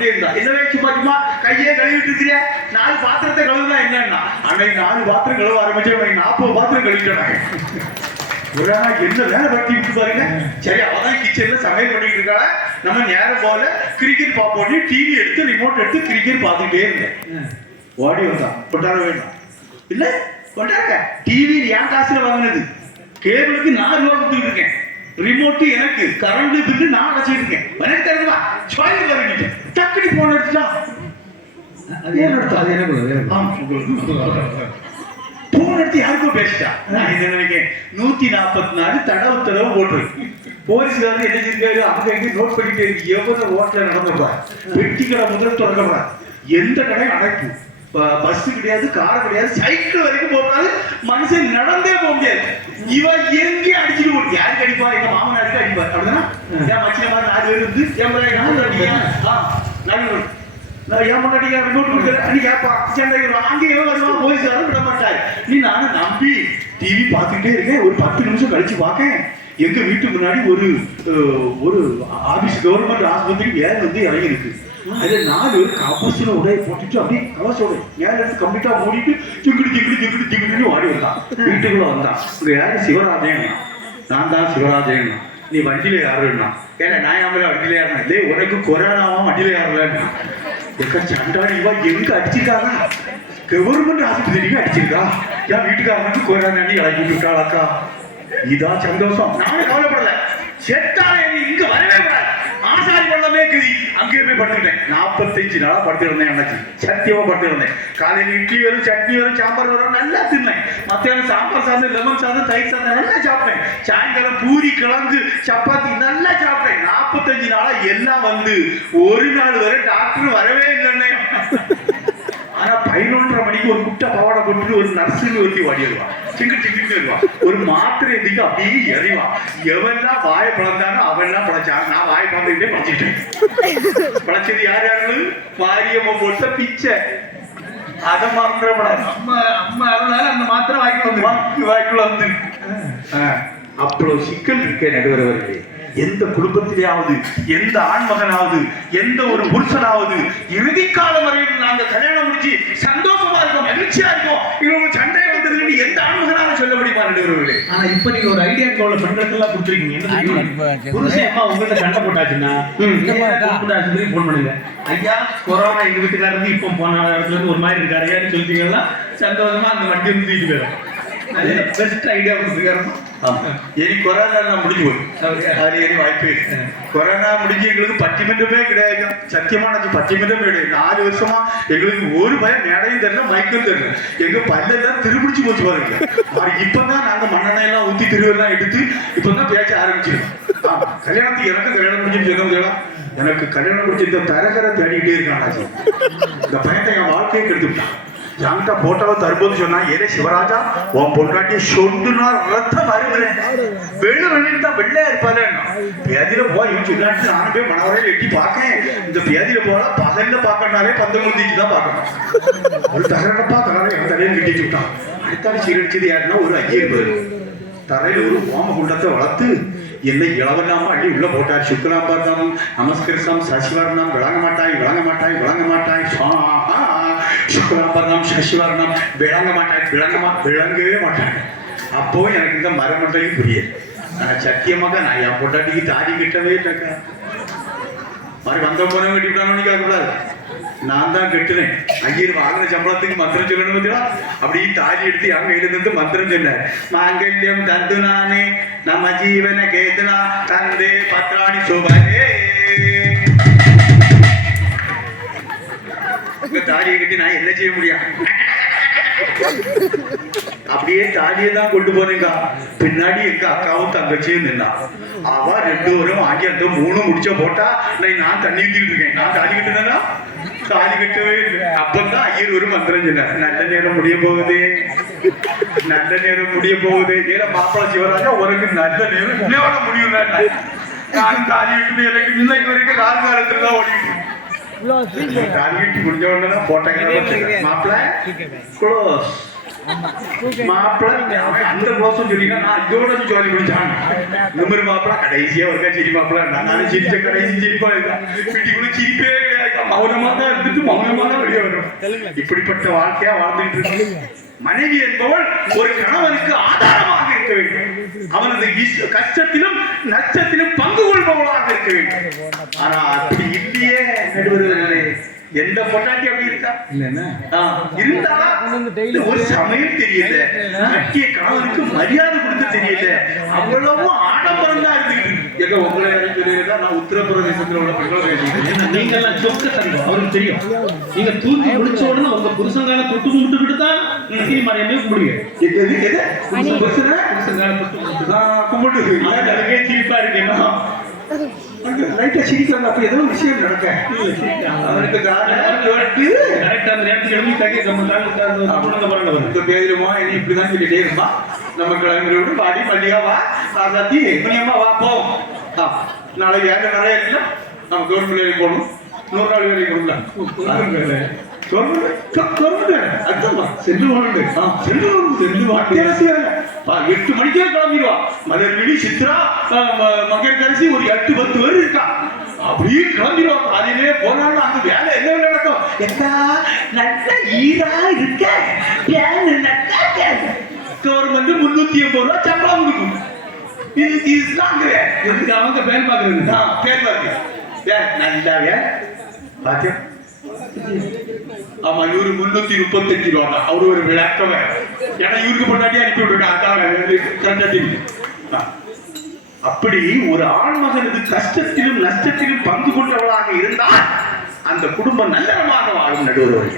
பார்த்துட்டே இருந்தா என்னவே சும்மா சும்மா கையே கழுவிட்டு இருக்கிறியா? நாலு பாத்திரத்தை கழுவுனா என்னன்னா? அன்னைக்கு நாலு பாத்திரம் கழுவ ஆரம்பிச்சு நாற்பது பாத்திரம் கழுவிட்டேன் ஒரு என்ன வேலை பார்த்து விட்டு பாருங்க? சரி அவதான் கிச்சன்ல சமையல் பண்ணிட்டு இருக்காள? நம்ம நேரம் போல கிரிக்கெட் பார்ப்போம் டிவி எடுத்து ரிமோட் எடுத்து கிரிக்கெட் பார்த்துட்டே இருந்தேன். ஓடி வந்தான் கொட்டார வேண்டாம். இல்ல கொண்டாடுங்க டிவி என் காசுல வாங்கினது. கேபிளுக்கு நாலு ரூபா கொடுத்துட்டு இருக்கேன். ரிமோட் எனக்கு கரண்ட் பில்லு நான் அடைச்சிட்டு இருக்கேன் எனக்கு தருவா சுவாய் வரீங்க டக்குனு போன் எடுத்துட்டா. அது என்ன அது என்ன பண்ணுது எனக்கு. போன் எடுத்து யாருக்கும் பேசிட்டா. நான் என்ன நினைக்கிறேன்? நூத்தி நாற்பத்தி நாலு தடவை தடவை போட்டுருக்கு போலீஸ்காரர் என்ன செஞ்சாரு அங்க எங்க நோட் பண்ணிட்டே எவ்வளவு ரோட்ல நடந்துப்பா வெட்டி கடை முதல்ல திறக்கப்படா எந்த கடையும் ப- பஸ் கிடையாது கார் கிடையாது சைக்கிள் வரைக்கும் போகாது மனுஷன் நடந்தே போக முடியாது. இவன் எங்கே அடிச்சுட்டு போட்டு யாருக்கு அடிப்பா எங்க மாமனாருக்கு அடிப்பார். அப்படின்னா என் மச்சின மாதிரி நாலு பேர் இருந்து என் நான் ஏன் முன்னாடி நோட்டு கொடுக்குறேன். நீ கேட்பா சண்டை அங்கேயே வருவான். போலீஸ்காரன் விட மாட்டார். நீ நானும் நம்பி டிவி பார்த்துட்டே இருக்கேன். ஒரு பத்து நிமிஷம் கழிச்சு பார்க்கேன். எங்க வீட்டு முன்னாடி ஒரு ஒரு ஆபீஸ் கவர்மெண்ட் ஆஸ்பத்திரி வேலை வந்து இறங்கி இருக்கு அதுல நாலு கவசம் உடைய போட்டுட்டு அப்படியே கவசம் உடை மேல இருந்து கம்ப்ளீட்டா மூடிட்டு திக்கிடு திக்கிடு திக்கிடு ஜிங்கிடி ஓடி வந்தான் வீட்டுக்குள்ள வந்தான் இங்க யாரு சிவராஜன் நான் தான் சிவராஜன் நீ வண்டியில யாருன்னா ஏன்னா நான் யாமல வண்டியில யாருனா டேய் உனக்கு கொரோனாவா வண்டியில யாருலன்னா எங்க சண்டாடி இவா எங்க அடிச்சிருக்காங்க கவர்மெண்ட் ஆஸ்பத்திரிக்கு அடிச்சிருக்கா என் வீட்டுக்காரனுக்கு கொரோனா நீ இறக்கி விட்டாளாக்கா இதான் சந்தோஷம் நானும் கவலைப்படல செத்தாலே நீ இங்க வரவே கூடாது ஆசாரி கதி அங்கேயே போய் படுத்துக்கிட்டேன். நாற்பத்தஞ்சு நாளா படுத்துருந்தேன் அண்ணாச்சி. சத்தியமா படுத்துருந்தேன் காலையில் இட்லி வரும் சட்னி வரும் சாம்பார் வரும் நல்லா தின்னேன். மத்தியானம் சாம்பார் சாதம் லெமன் சாதம் தயிர் சாதம் நல்லா சாப்பிட்டேன். சாயங்காலம் பூரி கிழங்கு சப்பாத்தி நல்லா சாப்பிட்டேன். நாற்பத்தஞ்சு நாளா எல்லாம் வந்து ஒரு நாள் வரை டாக்டர் வரவே இல்லைன்னே ஆனா பதினொன்றரை மணிக்கு ஒரு குட்டை பாவாடை போட்டுட்டு ஒரு நர்ஸுன்னு ஒருத்தி வாடிடுவான் சிங்கு சிங்கிட்டு வருவான் ஒரு மாத்திரை எதிர்க்கு அப்படியே எறிவான் எவன்லாம் வாயை பிளந்தானோ அவன்லாம் பிழைச்சான் நான் வாயை பிளந்துக்கிட்டே பிழைச்சிட்டேன் பிழைச்சது யார் யாரு? மாரியம்மா போட்ட பிச்சை. அதை மறந்துடக்கூடாது அம்மா அம்மா அதனால அந்த மாத்திரை வாங்கி வந்து வாய்க்கு வாய்க்குள்ள வந்து அவ்வளவு சிக்கல் இருக்கே நடுவர் அவர்களே எந்த குடும்பத்திலேயாவது எந்த ஆண்மகனாவது எந்த ஒரு புருஷனாவது இறுதி காலம் வரையும் நாங்க கல்யாணம் முடிச்சு சந்தோஷமா இருக்கோம் மகிழ்ச்சியா இருக்கோம் இவங்க சண்டை வந்ததுன்னு எந்த ஆண்மகனால சொல்ல முடியுமா நடுவர் அவர்களே ஆனா இப்ப நீங்க ஒரு ஐடியா உள்ள பெண்களுக்கு எல்லாம் கொடுத்துருக்கீங்க? புருஷன் அம்மா உங்கள்ட்ட சண்டை போட்டாச்சுன்னா ஆஸ்பத்திரிக்கு போன் பண்ணுங்க. ஐயா கொரோனா எங்க வீட்டுக்காரருக்கு இப்போ போன இடத்துல இருந்து ஒரு மாதிரி இருக்காரு. ஐயான்னு சொல்லிட்டீங்கன்னா சந்தோஷமா அந்த வண்டி வந்து தூக்கிட்டு போயிடும். அது பெஸ்ட் ஐடியா கொடுத்துருக்காரு. இனி கொரோனா முடிஞ்சு போய் அது இனி வாய்ப்பே. கொரோனா முடிஞ்சு எங்களுக்கு பட்டிமன்றமே கிடையாது. சத்தியமா எனக்கு பட்டிமன்றமே கிடையாது. நாலு வருஷமா எங்களுக்கு ஒரு பயம் மேடையும் தெரியல மைக்கும் தெரியல. எங்க பல்லெல்லாம் திருப்பிடிச்சு போச்சு பாருங்க. இப்பதான் நாங்க மண்ணெண்ணெய் எல்லாம் ஊத்தி திருவெல்லாம் எடுத்து இப்பதான் பேச ஆரம்பிச்சிருக்கோம். கல்யாணத்துக்கு எனக்கு கல்யாணம் முடிஞ்சுன்னு சொன்னதுலாம் எனக்கு கல்யாணம் முடிச்சு இந்த தரகரை தேடிக்கிட்டே இருக்கான். இந்த பையனை என் வாழ்க்கையை கெடுத்து விட்டான். என்கிட்ட போட்டோவை தரும்போது சொன்னா ஏலே சிவராஜா உன் பொண்டாட்டி சொண்டுனா ரத்தம் வருகிறேன் வெள்ளு வெளியிட்டு தான் வெள்ளையா இருப்பாரு பேதியில போய் இவன் சொல்லாட்டி நானும் போய் மனவரையில் எட்டி பார்க்கேன் இந்த பேதியில போல பகல்ல பார்க்கறனாலே பந்தமுந்திக்கு தான் பார்க்கணும். ஒரு தகரப்பா தகரம் என் தலையை கட்டி விட்டான். அடுத்தாலும் சீரடிச்சது யாருன்னா ஒரு ஐயர் பேரு தரையில ஒரு ஓம குண்டத்தை வளர்த்து என்னை இளவல்லாம அள்ளி உள்ள போட்டார். சுக்லாம்பர்தம் நமஸ்கரிசம் சசிவர்ணம் விளங்க மாட்டாய் விளங்க மாட்டாய் விளங்க மாட்டாய். சுக்லாம்பர்தம் சசிவர்ணம் விளங்க மாட்டாய் விளங்க மா விளங்கவே மாட்டாங்க அப்போ எனக்கு இந்த மரமட்டையும் புரியல. நான் சத்தியமாக நான் என் பொட்டாட்டிக்கு தாடி கிட்டவே இல்லைக்கா மாதிரி வந்த போன வேண்டி விட்டானு கேட்கக்கூடாது நான் தான் கெட்டுனேன். ஐயர் வாங்கின சம்பளத்துக்கு மந்திரம் சொல்லணும் பத்தியா? அப்படி தாலி எடுத்து என் கையில இருந்து மந்திரம் சொன்னார். மாங்கல்யம் தந்து நானே நம்ம ஜீவன கேதுனா தந்தே பத்ராணி சுபரே உங்க தாடியை கட்டி நான் என்ன செய்ய முடியும்? அப்படியே தாலியை தான் கொண்டு போனேங்க. பின்னாடி எங்க அக்காவும் தங்கச்சியும் நின்னா. அவ ரெண்டு வரும் ஆகி அந்த மூணு முடிச்ச போட்டா நான் நான் தண்ணி ஊத்திட்டு இருக்கேன். நான் தாலி கட்டுனா தாலி கட்டவே இல்லை. அப்பதான் ஐயர் ஒரு மந்திரம் சொன்னார். நல்ல நேரம் முடிய போகுது. நல்ல நேரம் முடிய போகுது. ஏல மாப்பிள சிவராஜா உனக்கு நல்ல நேரம் இன்னையோட முடியும் நான் தாலி கட்டு எனக்கு இன்னைக்கு வரைக்கும் நாலு காலத்துல தான் ஓடிட்டு இருக்கேன். கட்டி முடிஞ்ச உடனே போட்டாங்க. மாப்பிள க்ளோஸ் அந்த க்ளோஸும் சொல்லினா நான் இதோட ஜோலி முடிச்சான் நம்பர் மாப்பிள கடைசியா ஒருக்கா சிரி மாப்பிள. நான் சிரிச்ச கடைசி சிரிப்பா இருக்கா வீட்டுக்குள்ள சிரிப்பே கிடையாது. மௌனமா தான் இருந்துட்டு மௌனமா தான் வெளியே வரும். இப்படிப்பட்ட வாழ்க்கையா வாழ்ந்துட்டு இருக்கு மனைவி என்பவள் ஒரு கணவனுக்கு ஆதாரமாக இருக்க வேண்டும். அவனது கஷ்டத்திலும் நஷ்டத்திலும் பங்கு கொள்பவளாக இருக்க வேண்டும். ஆனா அப்படி இல்லையே நடுவர்களே. எந்த பொட்டாட்டி அப்படி இருக்கா? இல்லைன்னா இருந்தா ஒரு சமயம் தெரியல கட்டிய மரியாதை கொடுக்க தெரியல அவ்வளவு ஆடம்பரம் தான் இருக்குது. எங்க உங்களை சொல்லியிருந்தா நான் உத்தரப்பிரதேசத்துல உள்ள பெண்கள் நீங்க எல்லாம் சொக்க தங்கம் அவருக்கு தெரியும். நீங்க தூக்கி முடிச்ச உடனே உங்க புருஷங்கால தொட்டு கும்பிட்டுக்கிட்டு தான் சீனி மறையமே கும்பிடுங்க. எது எது? புருஷங்கால தொட்டு கும்பிட்டு. கும்பிட்டு தான் என்ன லைட்டா சிரிக்கிறாங்க அப்ப ஏதோ விஷயம் நடக்க அவனுக்கு கரெக்டா அந்த நேரத்துக்கு எழுதி பிறந்த வரும் இந்த பேதிலுமா என்ன இப்படிதான் சொல்லிட்டே இருப்பா. நம்ம கிளம்பிட்டு பாடி பள்ளியா வா சாத்தி மணியம்மா வா போவோம் நாளைக்கு வேலை நிறைய இருக்குல்ல? நம்ம கவர்மெண்ட் வேலைக்கு போகணும். நூறு நாள் வேலைக்கு போகணும்ல? சென்று வாங்க சென்று சென்று வாங்க எட்டு மணிக்கே கிளம்பிடுவா. மலர்விழி சித்ரா மகேகரசி ஒரு எட்டு பத்து பேர் இருக்கா. அப்படியே கிளம்பிடுவா. காலையிலே போனாலும் அங்க வேலை என்ன நடக்கும்? எத்தா நல்ல ஈரா இருக்க. பேனு கவர்மெண்ட் முன்னூத்தி எண்பது ரூபா சம்பளம் கொடுக்கும். இது இதுதான் இதுக்கு அவங்க பேர் பாக்குறது பேர் பாருங்க பேர் நல்லாவே. பாத்தியா? ஆமா இவரு முன்னூத்தி முப்பத்தஞ்சு ரூபா தான். அவரு ஒரு விளக்கமே ஏன்னா இவருக்கு பொண்டாட்டி அனுப்பி விட்டுருக்கேன் அதான் அப்படி ஒரு ஆண்மகனது கஷ்டத்திலும் நஷ்டத்திலும் பங்கு கொண்டவளாக இருந்தால் அந்த குடும்பம் நல்லறமாக வாழும் நடுவர்கள்.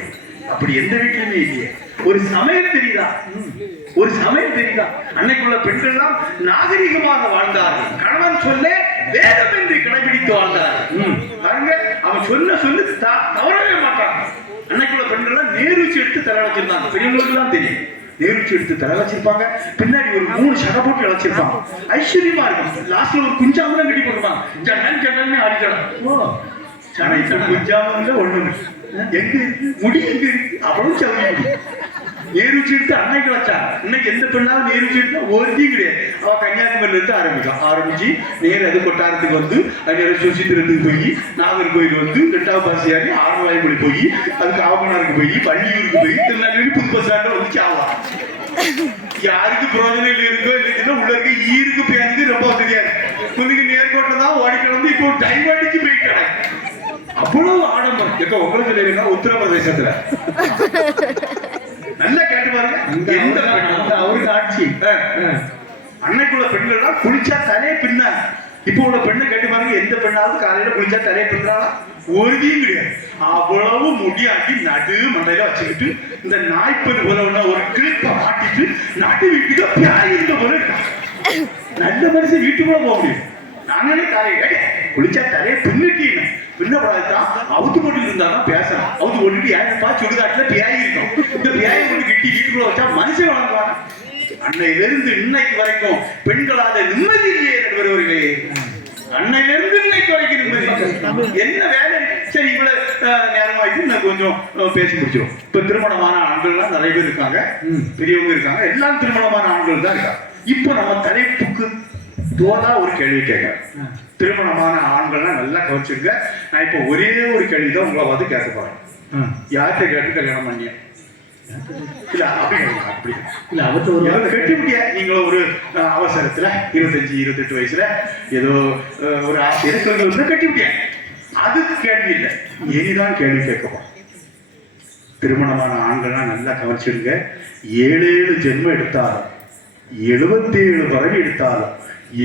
அப்படி எந்த வீட்டிலுமே இல்லையே. ஒரு சமயம் தெரியுதா? ஒரு சமயம் தெரியுதா? அன்னைக்குள்ள பெண்கள் பெண்கள்லாம் நாகரிகமாக வாழ்ந்தார்கள். கணவன் சொல்ல வேதம் என்று கடைபிடித்து வாழ்ந்தார்கள் பாருங்க அவன் சொல்லு த- தவறவே மாட்டான். அன்னைக்குள்ள பெண்கள்லாம் நேருச்சி எடுத்து தலை வச்சிருந்தாங்க. பெரியவங்களுக்கு தான் தெரியும். நேருச்சி எடுத்து தலை வச்சிருப்பாங்க. பின்னாடி ஒரு மூணு சடை போட்டு வச்சிருப்பாங்க ஐஸ்வர்யமா இருக்கும். லாஸ்ட்ல ஒரு குஞ்சாம கட்டி போட்டுருப்பாங்க. ஆனா இப்ப குஞ்சாம இல்ல ஒண்ணு. எங்க? முடி எங்க அவ்வளவு சவுரி முடி சீட்டு அன்னைக்கு வச்சாங்க. இன்னைக்கு எந்த பெண்ணாலும் நேருச்சி எடுத்தா ஒருத்தையும் கிடையாது. அவ கன்னியாகுமரியில இருந்து ஆரம்பிக்கும். ஆரம்பிச்சு நேர அது கொட்டாரத்துக்கு வந்து அது நேரம் சுசித்திரத்துக்கு போய் நாகர்கோயில் வந்து ரெண்டாவது பஸ் ஏறி ஆறுவாய்மொழி போய் அதுக்கு ஆவணருக்கு போய் பள்ளியூருக்கு போய் திருநெல்வேலி புது பஸ் ஸ்டாண்ட்ல வந்து சாவலாம் யாருக்கு பிரயோஜனம் இல்லை இருக்கோ இல்லைன்னா உள்ள இருக்க ஈருக்கு பேருக்கு ரொம்ப வசதியா இருக்கு. முன்னுக்கு நேர்கோட்டை தான் ஓடி கிடந்து இப்போ டைம் அடிச்சு போயிட்டாங்க அவ்வளவு ஆடம்பரம். எங்க உங்களுக்கு சொல்லிருக்கா உத்தரப்பிரதேசத்துல. நல்லா கேட்டு பாருங்க. எந்த அவருக்கு ஆட்சி. அன்னைக்குள்ள பெண்கள்லாம் குளிச்சா தலையை பின்னாங்க இப்போ உள்ள பெண்ணை கேட்டு பாருங்க எந்த பெண்ணாவது காலையில குளிச்சா தலையை பின்னாலா ஒருதியும் கிடையாது. அவ்வளவு முடியாட்டி நடு மண்டையில வச்சுக்கிட்டு இந்த நாய்ப்பது போல ஒரு கிளிப்பை மாட்டிட்டு நடு வீட்டுக்கு பியாய் இருந்த போல நல்ல மனுஷன் வீட்டுக்குள்ள போக முடியும் நாங்களே காலையில குளிச்சா தலையை பின்னிட்டீங்க. பின்னப்படாதான் அவுத்து போட்டு இருந்தாதான் பேசணும். அவுத்து போட்டுட்டு ஏன்ப்பா சுடுகாட்டுல பியாய் கிட்டி வீட்டுக்குள்ள வச்சா மனுஷன் வளர்ந்துவாங்க அன்னையிலிருந்து இன்னைக்கு வரைக்கும் பெண்களால நிம்மதி இல்லையே நடுவர்களே அன்னையிலிருந்து இன்னைக்கு வரைக்கும் நிம்மதி. என்ன வேலை? சரி இவ்வளவு நேரமாயிட்டு நான் கொஞ்சம் பேசி முடிச்சிடும் இப்ப திருமணமான ஆண்கள்லாம் நிறைய பேர் இருக்காங்க. பெரியவங்க இருக்காங்க. எல்லாம் திருமணமான ஆண்கள் தான் இருக்காங்க. இப்போ நம்ம தலைப்புக்கு தோதா ஒரு கேள்வி கேட்க திருமணமான ஆண்கள்லாம் நல்லா கவனிச்சிருங்க நான் இப்போ ஒரே ஒரு கேள்வி தான் உங்களை வந்து கேட்க போறேன். யார்கிட்ட கேட்டு கல்யாணம் பண்ணிய? இல்ல அப்படி இல்ல அவர்கிட்ட ஒரு கட்டி முடிய நீங்க ஒரு அவசரத்துல இருபத்தஞ்சு இருபத்தெட்டு வயசுல ஏதோ ஒரு ஆசை இருக்கிறது வந்து கட்டி முடிய அதுக்கு கேள்வி இல்லை. இனிதான் கேள்வி கேட்கணும் திருமணமான ஆண்கள்லாம் நல்லா கவனிச்சிடுங்க ஏழு ஏழு ஜென்மம் எடுத்தாலும் எழுபத்தேழு பிறவி எடுத்தாலும்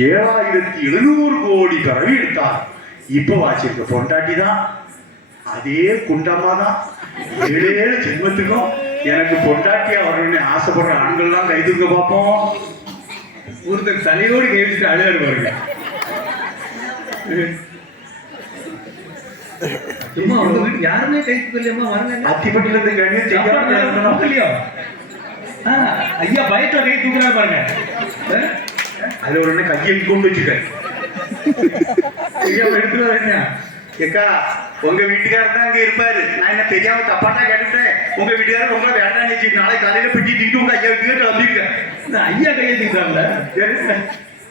ஏழாயிரத்தி எழுநூறு கோடி பிறவி எடுத்தாலும் இப்ப வாச்சிருக்க பொண்டாட்டி தான் அதே குண்டமா தான் ஏழு ஏழு ஜென்மத்துக்கும் எனக்கு பொண்டாட்டியா வரணும்னு ஆசைப்படுற ஆண்கள்லாம் கைதுங்க பார்ப்போம். ஒருத்தர் தலையோடு கை வச்சுட்டு அழுகாரு பாருங்க. யாருமே கை தூக்கலையம்மா வரல அத்திப்பட்டில இருந்து ஆ, ஐயா பயத்துல கை தூக்குறா பாருங்க. ஒரு அண்ணன் கையை கொண்டு வச்சுக்க ஐயா எடுத்துட்டு வரேன் ஏக்கா உங்க வீட்டுக்காரர் தான் அங்க இருப்பாரு. நான் என்ன தெரியாம தப்பாட்டா கேட்டுட்டேன். உங்க வீட்டுக்காரர் உங்களை வேண்டாம் வச்சு நாளை காலையில பெட்டி தூக்கிட்டு உங்க ஐயா வீட்டுக்கு கிளம்பிருக்கேன் இந்த ஐயா கையை தூக்குறாங்கல்ல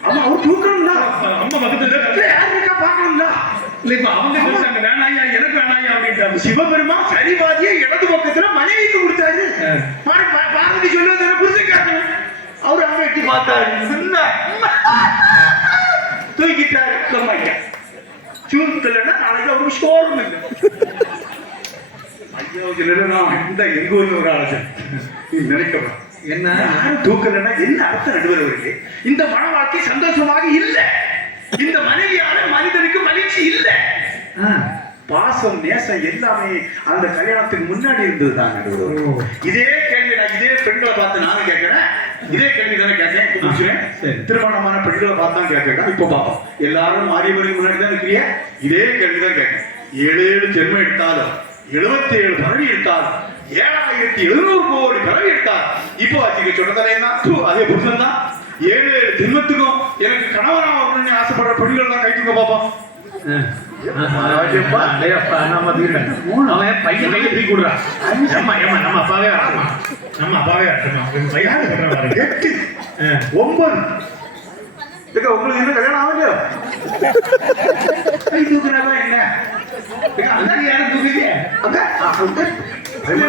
ஆமா அவர் தூக்கணும்ல. அம்மா பக்கத்துல யார் இருக்கா பாக்கணும்ல இல்ல இப்ப அவங்க சொல்லிட்டாங்க வேணாம் ஐயா எனக்கு வேணாம் ஐயா அப்படின்னு பண்ணிட்டாங்க சிவபெருமான் சரிபாதியை இடது பக்கத்துல மனைவிக்கு கொடுத்தாரு. பார்வதி சொல்லுவது புரிஞ்சு காட்டணும் அவரு அங்க எட்டி பார்த்தாரு? தூக்கிட்டாரு. சூழ்த்தலைன்னா நாளைக்கு அவருக்கு சோறும் இல்லை. இல்லைன்னா எங்க ஊர்ல ஒரு ஆலோசனை. நீ நினைக்கலாம் என்ன? யாரும் தூக்கலைன்னா என்ன அர்த்தம் நடுவர் அவருக்கு? இந்த மன வாழ்க்கை சந்தோஷமாக இல்ல. இந்த மனைவியால மனிதனுக்கு மகிழ்ச்சி இல்ல. பாசம் நேசம் எல்லாமே அந்த கல்யாணத்துக்கு முன்னாடி இருந்ததுதான் நடுவர் ஓ. இதே கேள்வி நான் இதே பெண்களை பார்த்து நானும் கேட்கிறேன். இதே கேள்வி தானே கேட்கிறேன். திருமணமான பெண்களை பார்த்து கேட்கிறேன் இப்ப பார்ப்போம். எல்லாரும் மாரியம்மனுக்கு முன்னாடி தான் இருக்கிறீங்க. இதே கேள்வி தான் கேட்கிறேன் ஏழு ஏழு ஜென்மம் எடுத்தாலும் எழுபத்தி ஏழு பறவை எடுத்தாலும் ஏழாயிரத்தி எழுநூறு கோடி பறவை எடுத்தால் இப்போ அதிக சொன்னதாலே தூ, அதே புருஷன் தான். ஏழு ஏழு ஜென்மத்துக்கும் எனக்கு கணவனா வரணும்னு ஆசைப்படுற பெண்கள் தான் கைத்துக்க பார்ப்போம். பையன் கையை தூக்கி விடுறான். நம்ம அப்பாவே வரட்டுமா? நம்ம அப்பாவே வரட்டுமா? உங்க பையன் சொல்றேன் பாருங்க. எட்டு ஆ. ஒன்பது உங்களுக்கு என்ன கல்யாணம் ஆகலையோ? கை தூக்குனாதான் என்ன? அங்க யாரும்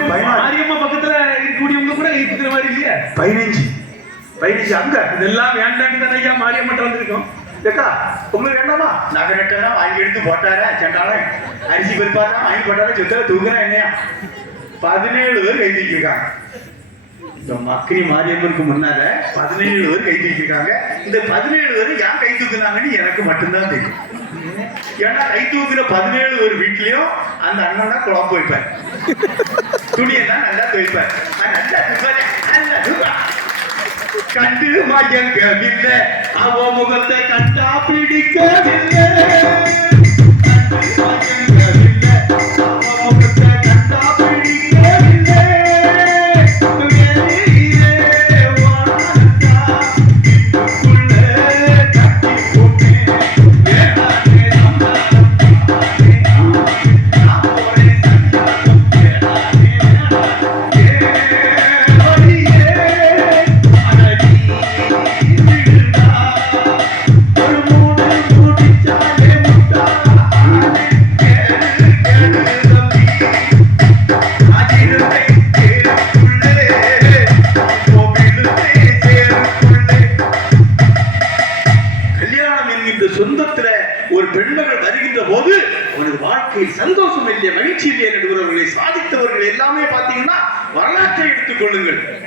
பதினாறு. மாரியம்மா பக்கத்துல இருக்கக்கூடியவங்க கூட இருக்கிற மாதிரி இல்லையா? பதினஞ்சு. பதினஞ்சு அங்க. இதெல்லாம் வேண்டான்னு தானே ஐயா மாரியம்மன் வந்திருக்கோம். ஏக்கா உங்களுக்கு வேண்டாமா? நகை நட்டெல்லாம் வாங்கி எடுத்து போட்டாரா சென்றால. அரிசி பருப்பாரா வாங்கி போட்டாரா சொத்தா தூக்குறா என்னையா? பதினேழு பேர் கை தூக்கியிருக்காங்க இந்த மக்கிரி மாரியம்மனுக்கு முன்னால பதினேழு பேர் கை தூக்கியிருக்காங்க. இந்த பதினேழு பேர் யார் கை தூக்குனாங்கன்னு எனக்கு மட்டும்தான் தெரியும். ஏன்னா கை தூக்குற பதினேழு பேர் வீட்லயும் அந்த அண்ணன் குழம்பு வைப்பேன் துணியெல்லாம் நல்லா துவைப்பார். நல்லா துவைப்பாரு, நல்லா துவைப்பா. கண்டு மயங்கவில்லை அவ முகத்தை கண்டா பிடிக்கவில்லை.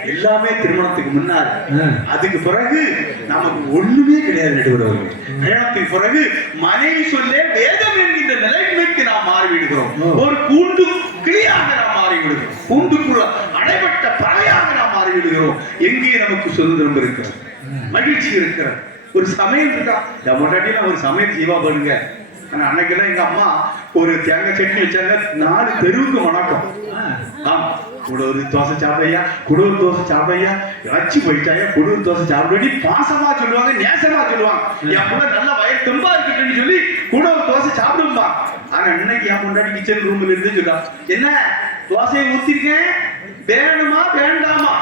எல்லாமே திருமணத்துக்கு முன்னால் ஆ. அதுக்கு பிறகு நமக்கு ஒண்ணுமே கிடையாது நடுவர்கள் கல்யாணத்துக்கு பிறகு மனைவி சொல்லே வேதம் என்கின்ற நிலைமைக்கு நாம் மாறிவிடுகிறோம். ஒரு கூண்டு கிளியாக நாம் மாறிவிடுகிறோம். கூண்டுக்குள்ள அடைபட்ட பறவையாக நாம் மாறிவிடுகிறோம். எங்கே நமக்கு சுதந்திரம் இருக்கிறது? மகிழ்ச்சி இருக்கிறது. ஒரு சமையல் இருக்கா? இந்த முன்னாடி ஒரு சமையல் செய்வா பாருங்க ஆனா அன்னைக்கெல்லாம் எங்க அம்மா ஒரு தேங்காய் சட்னி வச்சாங்க. நாலு தெருவுக்கு வணக்கம் ஆமா கூட ஒரு தோசை சாப்பிடையா கூட ஒரு தோசை சாப்பிடையா இழைச்சி போயிட்டாயா? கூட ஒரு தோசை சாப்பிடி பாசமா சொல்லுவாங்க நேசமா சொல்லுவாங்க. என் கூட நல்ல வயிறு தெம்பா இருக்குன்னு சொல்லி கூட ஒரு தோசை சாப்பிடும்பா. ஆனா இன்னைக்கு என் முன்னாடி கிச்சன் ரூம்ல இருந்து சொல்றா என்ன? தோசையை ஊத்திருக்கேன்? வேணுமா? வேண்டாமா?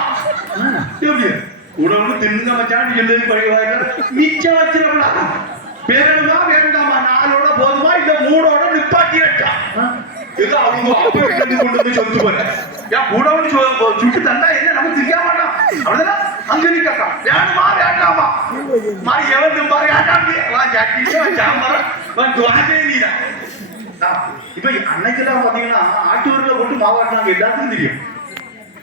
எப்படி? உணவு தின்னு மச்சான் சொல்லி படிக்கிறாங்க மிச்சம் வச்சிடப்படா வேணுமா? வேண்டாமா? நாலோட போதுமா? இல்ல மூணோட நிப்பாட்டி வைக்கா இது அவங்க அப்பா வீட்டுல இருந்து கொண்டு வந்து சொல்லிட்டு ஏன் கூட சுட்டு தந்தா என்ன நம்ம தெரியாம மாட்டான் அப்படிதான் அங்க நிக்கா வேணுமா வேண்டாமா மாதிரி எவன் பாரு வேண்டாம் வா சட்னி வா இப்ப அன்னைக்கெல்லாம் பாத்தீங்கன்னா ஆட்டூர்ல போட்டு மாவாட்டினாங்க எல்லாத்துக்கும் தெரியும்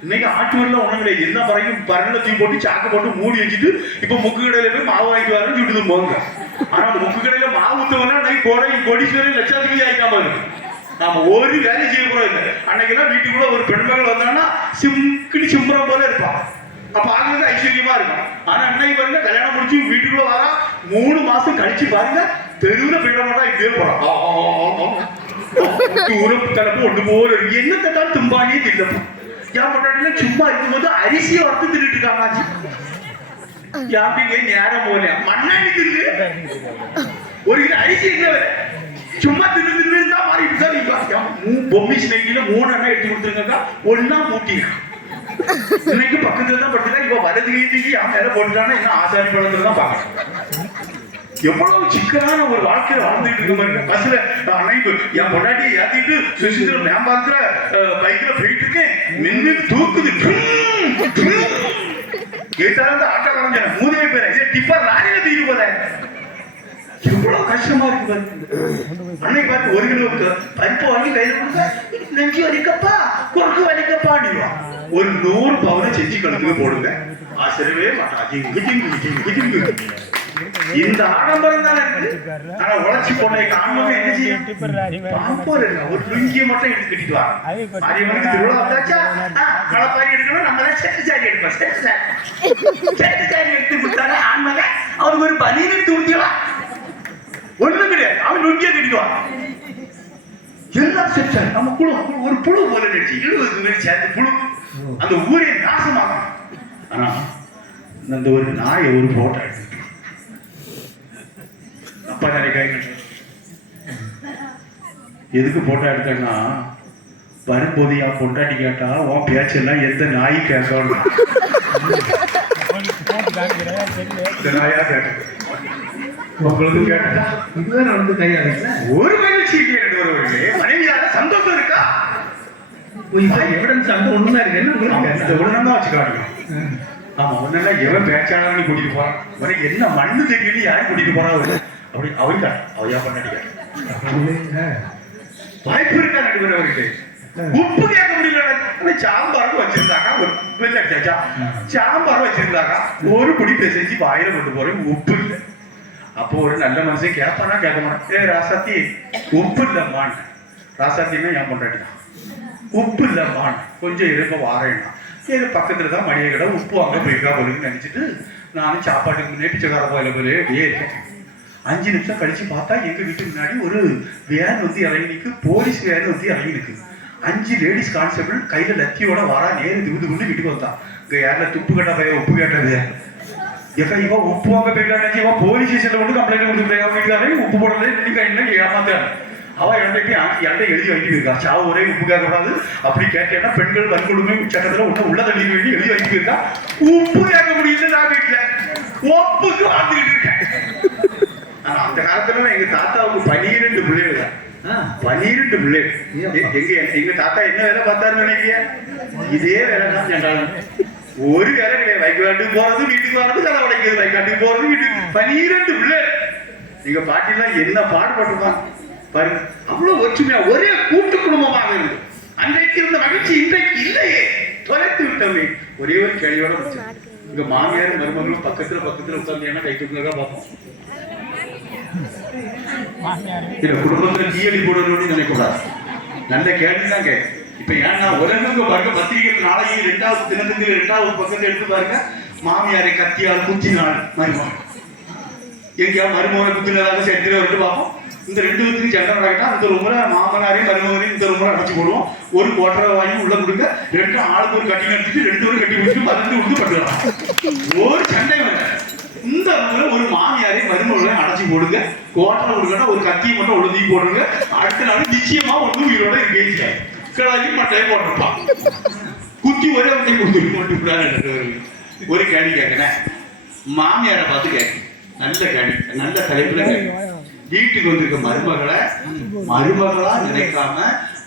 இன்னைக்கு ஆட்டூர்ல ஒண்ணும் கிடையாது என்ன வரைக்கும் பரண்ட தூக்கி போட்டு சாக்கு போட்டு மூடி வச்சுட்டு இப்ப முக்கு கடையில போய் மாவு வாங்கிட்டு வரேன்னு சொல்லிட்டு போங்க ஆனா முக்கு கடையில மாவு ஊத்தவனா இன்னைக்கு கோடை கோடீஸ்வரன் லட்சாதிபதி ஆயிக்காம இருக்கு நாம ஒரு வேலையும் செய்ய கூட இல்லை அன்னைக்கெல்லாம் வீட்டுக்குள்ள ஒரு பெண்மகள் வந்தாங்கன்னா சிம்கிடி சிம்பரம் போல இருப்பான் அப்ப ஆளுங்க ஐஸ்வர்யமா இருக்கும். ஆனா அன்னைக்கு பாருங்க கல்யாணம் முடிச்சு வீட்டுக்குள்ள வரா. மூணு மாசம் கழிச்சு பாருங்க தெருவுல போயிட மாட்டா இப்படியே போறான். தூரம் தலைப்பு ஒண்ணு போல இருக்கு. என்ன தட்டாலும் தும்பானே தில்லப்பா என் பொண்டாட்டில சும்மா இருக்கும்போது அரிசியை வறுத்து தின்னுட்டு இருக்காங்க. யாப்பிங்க நேரம் போல மண்ணாண்டி தின்னு. ஒரு கிலோ அரிசி என்ன? சும்மா தின்னு தின்னு மூணு அண்ணா எடுத்து கொடுத்துருங்கக்கா ஒன்னா மூட்டிங்க இன்னைக்கு பக்கத்துல தான் இப்ப வலது கைக்கு மேல போட்டுட்டானா என்ன ஆசாரி பழத்துல தான் எவ்வளவு சிக்கலான ஒரு வாழ்க்கையில வாழ்ந்துட்டு இருக்க மாதிரி பஸ்ல அன்னைக்கு என் பொண்டாட்டியை ஏத்திட்டு சுசிந்திர மேம்பாலத்துல பைக்ல போயிட்டு இருக்கேன் மின்னு தூக்குது கேட்டாலும் ஆட்டோக்காரன் சொன்ன மூதே பேர் இதே டிப்பா லாரியில தூக்கிட்டு எவ்வளவு கஷ்டமா இருக்கு அன்னைக்கு பார்த்து ஒரு கிலோவுக்கு பருப்பு வாங்கி கையில கொடுக்க நெஞ்சு வலிக்கப்பா கொக்கு வலிக்கப்பா ஒரு நூறு பவுன் செஞ்சு கழுத்துக்கு போடுங்க. ஆசிரியவே மாட்டாங்க இந்த ஆடம்பரம் தானே ஆனா உழைச்சி போன காரணமே என்ன செய்யும்? என்ன? ஒரு லுங்கிய மட்டும் எடுத்து கட்டிட்டு வா. மாரியம்மனுக்கு திருவிழா வந்தாச்சா? களப்பாரி எடுக்கணும் நம்ம தான் செட்டு எடுப்போம். Set sorry. எடுத்து கொடுத்தாங்க ஒரு பனியன் எடுத்து ஒண்ணும் கிடையாது. அவன் லுங்கிய கட்டிடுவான். எல்லாம் செட் சாரி நம்ம குழு ஒரு புழு போல நடிச்சு எழுபது மாதிரி சேர்ந்து புழு. அந்த ஊரே நாசமாகும். ஆனா அந்த ஒரு நாயை ஒரு போட்டோ எடுத்து அப்பா நினைக்காங்க எதுக்கு போட்டோ எடுத்தேன்னா வரும்போது என் பொண்டாட்டி கேட்டா உன் பேச்செல்லாம் எந்த நாய் கேட்கணும் நாயா கேட்டேன். உங்களுக்கு கேட்டா இதுதான் நான் வந்து கையாளுங்களா ஒரு மகிழ்ச்சி வருவர்களே மனைவியாக சந்தோஷம் இருக்கா? எவிடன்ஸ் அங்க ஒண்ணுதான் இருக்கு. என்ன உங்களுக்கு இந்த உடனே வச்சுக்காங்க ஆமா ஒன்னெல்லாம் எவன் பேச்சாளர்னு கூட்டிட்டு போறான்? உனக்கு என்ன மண்ணு தெரியும்னு யாரும் கூட்டிட்டு போறா அவரு? அப்படி அவருக்கா அவையா பண்ணாடிக்க வாய்ப்பு இருக்கா நடுவர் அவருக்கு? உப்பு கேட்க முடியல. அந்த சாம்பார் வச்சிருந்தாங்க ஒரு வெள்ளை அடிச்சாச்சா சாம்பார் வச்சிருந்தாங்க ஒரு புடி பிசைஞ்சு வாயில கொண்டு போறேன். உப்பு இல்லை. அப்போ ஒரு நல்ல மனுஷன் கேட்பானா கேட்க மாட்டான் ஏ ராசாத்தி உப்பு இல்லம்மான் ராசாத்தின்னா என் பொண்டாட்டி தான். உப்பு இல்லம்மான் கொஞ்சம் இருப்ப வாரேன்னா. சரி பக்கத்துல தான் மளிகை கடை உப்பு அங்க போயிருக்கா போலுன்னு நினைச்சிட்டு நானும் சாப்பாட்டுக்கு முன்னே பிச்சைக்கார போயில போலே அப்படியே இருக்கேன். அஞ்சு நிமிஷம் கழிச்சு பார்த்தா எங்க வீட்டுக்கு முன்னாடி ஒரு வேன் வந்து இறங்கி நிற்கு போலீஸ் வேன் வந்து இறங்கி நிற்கு அஞ்சு லேடிஸ் கான்ஸ்டபிள் கையில லத்தியோட வரா நேரு திகுது கொண்டு வீட்டுக்கு வந்தான் இங்க யாரில் துப்பு கட்ட பையன் உப்பு கேட்டது எக்கா இவன் உப்பு வாங்க போயிட்டாங்க இவன் போலீஸ் ஸ்டேஷன்ல கொண்டு கம்ப்ளைண்ட் கொடுத்துருக்காங்க வீட்டுக்காரே உப்பு போடல இன்னைக்கு என்ன ஏமாத்தாங்க அவ இறந்துட்டு என்கிட்ட எழுதி இருக்கா சாவு ஒரே உப்பு கேட்கக்கூடாது அப்படி கேட்டேன்னா பெண்கள் வன்கொடுமை சட்டத்துல ஒண்ணு உள்ள தள்ளி வேண்டி எழுதி இருக்கா உப்பு கேட்க முடியல நான் வீட்டுல ஒப்புக்கு வாழ்ந்துகிட்டு இருக்கேன் ஆனா அந்த காலத்துல எங்க தாத்தாவுக்கு பனிரெண்டு பிள்ளைகள் தான் பன்னிரெண்டு பிள்ளைகள் எங்க எங்க தாத்தா என்ன வேலை பார்த்தாருன்னு நினைக்கிறீங்க இதே வேலை தான் ஒரு வேலை கிடையாது வைக்காட்டுக்கு போறது வீட்டுக்கு வர்றது கதை உடைக்கிறது வைக்காட்டுக்கு போறது வீட்டுக்கு பன்னிரெண்டு பிள்ளைகள் எங்க பாட்டிலாம் என்ன பாடுபட்டுருப்பாங்க பாருங்க அவ்வளவு ஒற்றுமையா ஒரே கூட்டு குடும்பமாக இருந்து. அன்றைக்கு இருந்த மகிழ்ச்சி இன்றைக்கு இல்லையே. தொலைத்து விட்டோமே. ஒரே ஒரு கேள்வியோட இங்க மாமியார் மருமகளும் பக்கத்துல பக்கத்துல உட்காந்து கை தூக்குறதா பார்ப்போம். இல்ல குடும்பத்துல தீயடி போடணும்னு நினைக்கக்கூடாது. நல்ல கேள்வி தான் கேட்கு இப்ப ஏன்னா உலகங்க பாருங்க பத்திரிகை நாளைக்கு ரெண்டாவது தினத்துக்கு ரெண்டாவது பக்கத்தை எடுத்து பாருங்க. மாமியாரை கத்தியால் குத்தினாள் மருமகன். எங்கேயா மருமகனை குத்தினதாக சென்று வந்து பார்ப்போம். இந்த ரெண்டு பேருக்கு சண்டை நடக்கிட்டா இந்த ரூம்ல மாமனாரையும் மருமகனையும் இந்த ரூம்ல அடைச்சு போடுவோம். ஒரு கோட்டரை வாங்கி உள்ள கொடுங்க. ரெண்டு ஆளுக்கு ஒரு கட்டி எடுத்துட்டு ரெண்டு பேரும் கட்டி முடிச்சு மருந்து விட்டு பட்டுக்கலாம் ஒரு சண்டை இந்த ரூம்ல ஒரு மாமியாரை மருமகளையும் அடைச்சி போடுங்க. கோட்டரை கொடுக்கணும் ஒரு கத்தியை மட்டும் ஒழுங்கி போடுங்க. அடுத்த நாள் நிச்சயமா ஒண்ணு உயிரோட இருக்கே கிளம்பி மட்டையை போட்டிருப்பான் குத்தி ஒரே ஒன்றை கொடுத்துட்டு போட்டு ஒரு கேள்வி கேட்கிறேன் மாமியாரை பார்த்து கேட்க நல்ல கேள்வி நல்ல தலைப்புல வீட்டுக்கு வந்திருக்க மருமகளை மருமகளா நினைக்காம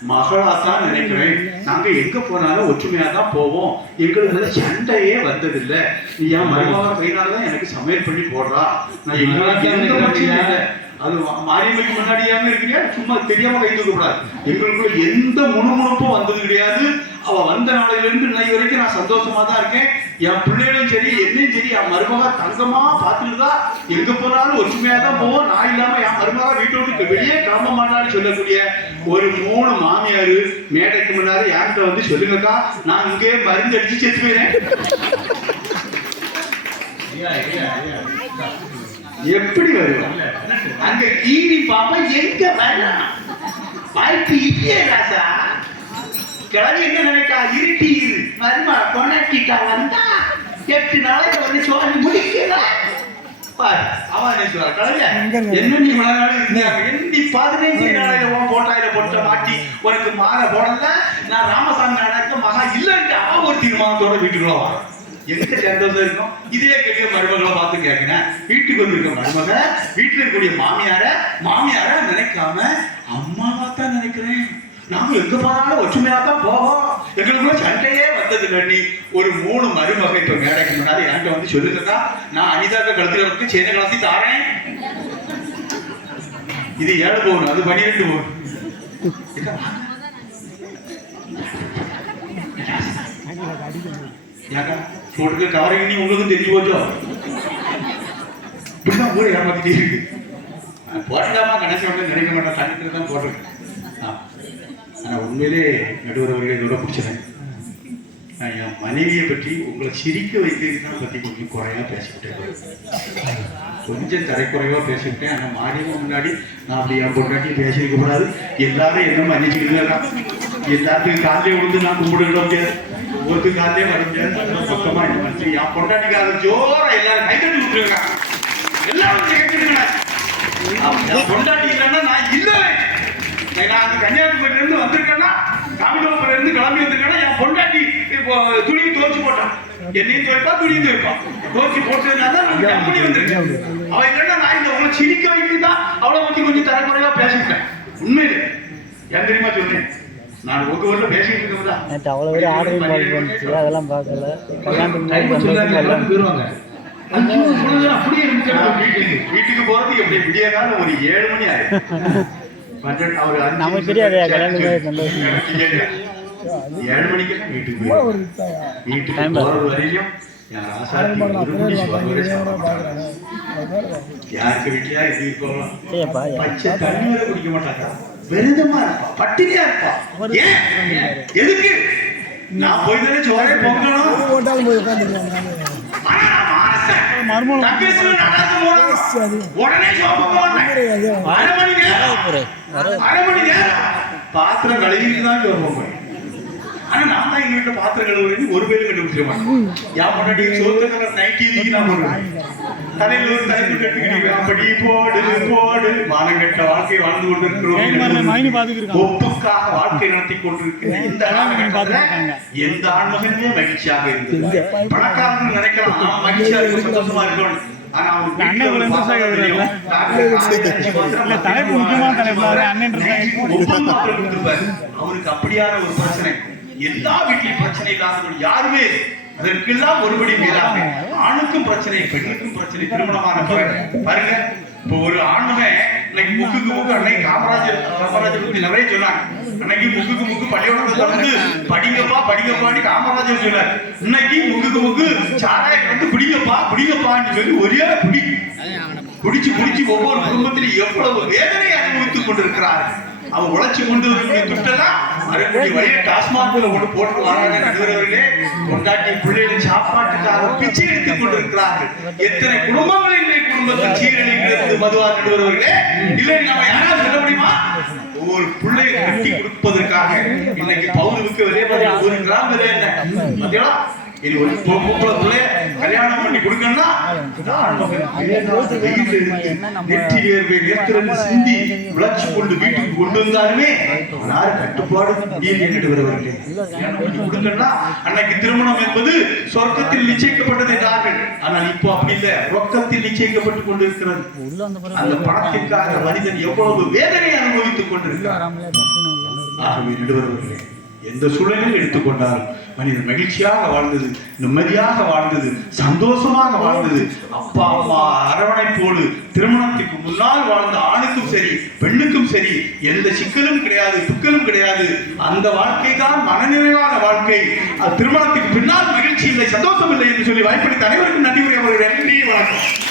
மகளா தான் நினைக்கிறேன் நாங்க எங்க போனாலும் ஒற்றுமையா தான் போவோம் எங்களுக்கு சண்டையே வந்ததில்லை நீ என் மருமகளா கையினாலதான் எனக்கு சமையல் பண்ணி போடுறா நான் எங்களுக்கு அது மா- மாரியம்மைக்கு முன்னாடியாம இருக்கிறியா சும்மா தெரியாம கை தூக்க கூடாது. எங்களுக்குள்ள எந்த முணுமுணுப்பும் வந்தது கிடையாது. அவ வந்த நாளையில இருந்து இன்னை வரைக்கும் நான் சந்தோஷமா தான் இருக்கேன். என் பிள்ளைகளும் சரி என்னையும் சரி என் மருமக தங்கமா பார்த்துட்டு தான் எங்க போனாலும் ஒற்றுமையா தான் போவோம். நான் இல்லாம என் மருமகா வீட்டை விட்டு வெளியே கிளம்ப மாட்டான்னு சொல்லக்கூடிய ஒரு மூணு மாமியாரு மேடைக்கு முன்னாடி யார்கிட்ட வந்து சொல்லுங்கக்கா நான் இங்கே மருந்து அடிச்சு செத்து போயிறேன். எப்படி வருவேன் அங்க கீரி பாப்பா எங்க வரலாம் வாய்ப்பு இல்லையே ராசா கிளவி என்ன நினைக்கா? இருட்டி இரு. மருமா கொண்டாட்டிட்டா வந்தா எட்டு நாளைக்கு வந்து சோழி முடிக்கல. பாரு அவன் என்ன சொல்றா கிளவிய என்ன நீ என்ன நீ பதினைஞ்சு நாளையில உன் போட்டாயில பொட்ட மாட்டி உனக்கு மாலை போடல. நான் ராமசாமி நாடகத்துல மகா இல்லைன்ட்டு அவன் ஒரு தீர்மானத்தோட வீட்டுக்குள்ள வரான். எங்க சந்தோஷம் இருக்கும் இதே கேட்க மருமகளை பார்த்து கேட்கிறேன். வீட்டுக்கு வந்திருக்க மருமக வீட்டுல இருக்கக்கூடிய மாமியார மாமியார நினைக்காம அம்மாவா தான் நினைக்கிறேன். நாம எங்க போனாலும் ஒற்றுமையா தான் போவோம். எங்களுக்குள்ள சண்டையே வந்தது நன்னி ஒரு மூணு மருமக இப்ப மேடைக்கு முன்னாடி என்கிட்ட வந்து சொல்லுங்கக்கா நான் அனிதாக்க கழுத்துல இருக்கு சேனை கலத்தி தாரேன். இது ஏழு பவுன் அது பன்னிரெண்டு பவுன் ஏக்கா, வாங்க. கவரிங் நீ உங்களுக்கும் தெரிஞ்சு போச்சோ? இப்படிதான் ஊரை ஏமாத்திட்டே இருக்கு. நான் கணேச வந்து நினைக்க மாட்டேன். தண்ணிக்கு தான் போட்டிருக்கேன். ஆனால் ஆனா உண்மையிலே நடுவர் அவர்களே இதோட நான் என் மனைவியை பற்றி உங்களை சிரிக்க வைக்கிறது தான் பற்றி கொஞ்சம் குறையாக பேசிவிட்டேன் கொஞ்சம் தரைக்குறைவாக பேசிவிட்டேன் ஆனால் மாரியம்மன் முன்னாடி நான் அப்படி என் பொண்டாட்டி பேசியிருக்க கூடாது. எல்லாரும் என்ன மன்னிச்சுக்கிட்டு எல்லாத்துக்கும் காலையே விழுந்து நான் கும்பிட முடியாது. ஒருத்தர் காலையே வர முடியாது. என் பொண்டாட்டிக்காக ஜோரா எல்லாரும் கைதட்டி விட்டுருங்க எல்லாரும் கேட்குறீங்க என் பொண்டாட்டி இல்லைன்னா நான் இல்லவே. நான் அந்த கன்னியாகுமரியில இருந்து வந்திருக்கேன்னா காமிடோப்புல இருந்து கிளம்பி வந்திருக்கேன்னா என் பொண்டாட்டி இப்போ துணி துவைச்சு போட்டான். என்னையும் துவைப்பா துணியும் துவைப்பா. துவைச்சு போட்டதுனால தான் கம்பெனி வந்திருக்கேன். அவ இல்லைன்னா நான் இந்த உங்களை சிரிக்க வைக்கிறதா அவளை பத்தி கொஞ்சம் தரக்குறையா பேசிட்டேன் உண்மையிலே. ஏன் தெரியுமா சொன்னேன் நான் உங்க ஊர்ல பேசிட்டு இருக்கா நேற்று அவ்வளோ பேர் ஆர்டர் மாதிரி வந்துச்சு அதெல்லாம் பார்க்கல. கல்யாணத்துக்கு முன்னாடி வீட்டுக்கு போறது எப்படி? விடிய காலம் ஒரு ஏழு மணி ஆயிடும் நமக்கு தெரியாது, கல்யாணம் ஏழு மணிக்கெல்லாம் வீட்டுக்கு போறது வரையும். யாருக்கு இருக்கலாம் பச்சை தண்ணி வரை குடிக்க மாட்டாங்க. விரதமா இருப்பா பட்டினியா இருப்பா. ஏன்? எதுக்கு? நான் போய் தானே சோறே பொங்கணும். ஓட்டாலும் போய். உடனே பாத்திரம் கழுவிட்டு தான் போய் ஆனா நான் தான் எங்க வீட்டுல பாத்திரம் ஒரு பேரும் கண்டுபிடிச்சிட மாட்டேன் என் முன்னாடி சோத்த கலர் நைட்டி நான் போடுவேன். தலையில ஒரு தலைப்பு கட்டுக்கிட்டு அப்படி போடு போடு. மானங்கட்ட வாழ்க்கை வாழ்ந்து கொண்டிருக்கிறோம். ஒப்புக்காக வாழ்க்கை நடத்தி கொண்டிருக்கிற இந்த எந்த ஆண்மகனுமே மகிழ்ச்சியாக இருந்தது பணக்காரன் நினைக்கலாம். நான் மகிழ்ச்சியா இருக்க சந்தோஷமா இருக்கணும். அவருக்கு அப்படியான ஒரு பிரச்சனை. எல்லா வீட்லயும் பிரச்சனை இல்லாதவர்கள் யாருமே அதற்கெல்லாம் ஒருபடி மேலாக ஆணுக்கும் பிரச்சனை பெண்ணுக்கும் பிரச்சனை திருமணமான பாருங்க இப்போ ஒரு ஆணுமே இன்னைக்கு முக்குக்கு முக்கு அன்னைக்கு காமராஜர் காமராஜர் பத்தி நிறைய சொன்னாங்க. அன்னைக்கு முக்குக்கு முக்கு பள்ளியோட வந்து படிங்கப்பா படிங்கப்பான்னு காமராஜர் சொன்னார். இன்னைக்கு முக்குக்கு முக்கு சாராய கலந்து குடிங்கப்பா குடிங்கப்பான்னு சொல்லி ஒரே குடி. குடிச்சு குடிச்சு ஒவ்வொரு குடும்பத்திலும் எவ்வளவு வேதனை அனுபவித்துக் கொண்டிருக்கிறார்கள். அவன் உழைச்சி கொண்டு வரக்கூடிய துட்டெல்லாம் மறுபடியும் வழிய டாஸ்மாக்ல கொண்டு போட்டு வராங்க நடுவர்களே கொண்டாட்டி பிள்ளைகளை சாப்பாட்டுக்காக பிச்சை எடுத்துக் கொண்டிருக்கிறார்கள். எத்தனை குடும்பங்கள் இல்லை குடும்பத்தில்? சீரழிக்கிறது மதுவா நடுவர்களே. இல்லை நம்ம யாராவது சொல்ல முடியுமா? ஒரு பிள்ளையை கட்டி கொடுப்பதற்காக இன்னைக்கு பவுலுக்கு விலை மாதிரி ஒரு கிராம் விலை என்ன? இனி ஒரு பொம்பளை கல்யாணம் பண்ணி இருந்து நெற்றி வேர்வை சிந்தி விளைச்சு கொண்டு வீட்டுக்கு கொண்டு வந்தாலுமே யாரு கட்டுப்பாடு நடுவரவர்களே கல்யாணம் பண்ணி அன்னைக்கு திருமணம் என்பது சொர்க்கத்தில் நிச்சயிக்கப்பட்டது என்றார்கள் ஆனால் இப்போ அப்படி இல்ல ரொக்கத்தில் நிச்சயிக்கப்பட்டு கொண்டிருக்கிறது அந்த பணத்திற்காக மனிதன் எவ்வளவு வேதனை அனுபவித்துக் கொண்டிருக்கிறார் ஆகவே நடுவர்களே எந்த சூழலில் எடுத்துக்கொண்டாலும் மனிதன் மகிழ்ச்சியாக வாழ்ந்தது நிம்மதியாக வாழ்ந்தது சந்தோஷமாக வாழ்ந்தது. அப்பா அம்மா அரவணைப்போடு திருமணத்துக்கு முன்னால் வாழ்ந்த ஆணுக்கும் சரி பெண்ணுக்கும் சரி எந்த சிக்கலும் கிடையாது துக்கலும் கிடையாது. அந்த வாழ்க்கை தான் மனநிறைவான வாழ்க்கை. அது திருமணத்துக்கு பின்னால் மகிழ்ச்சி இல்லை சந்தோஷம் இல்லை என்று சொல்லி வாய்ப்பளித்த அனைவருக்கும் நன்றி உரை அவர்கள் நன்றி வணக்கம்.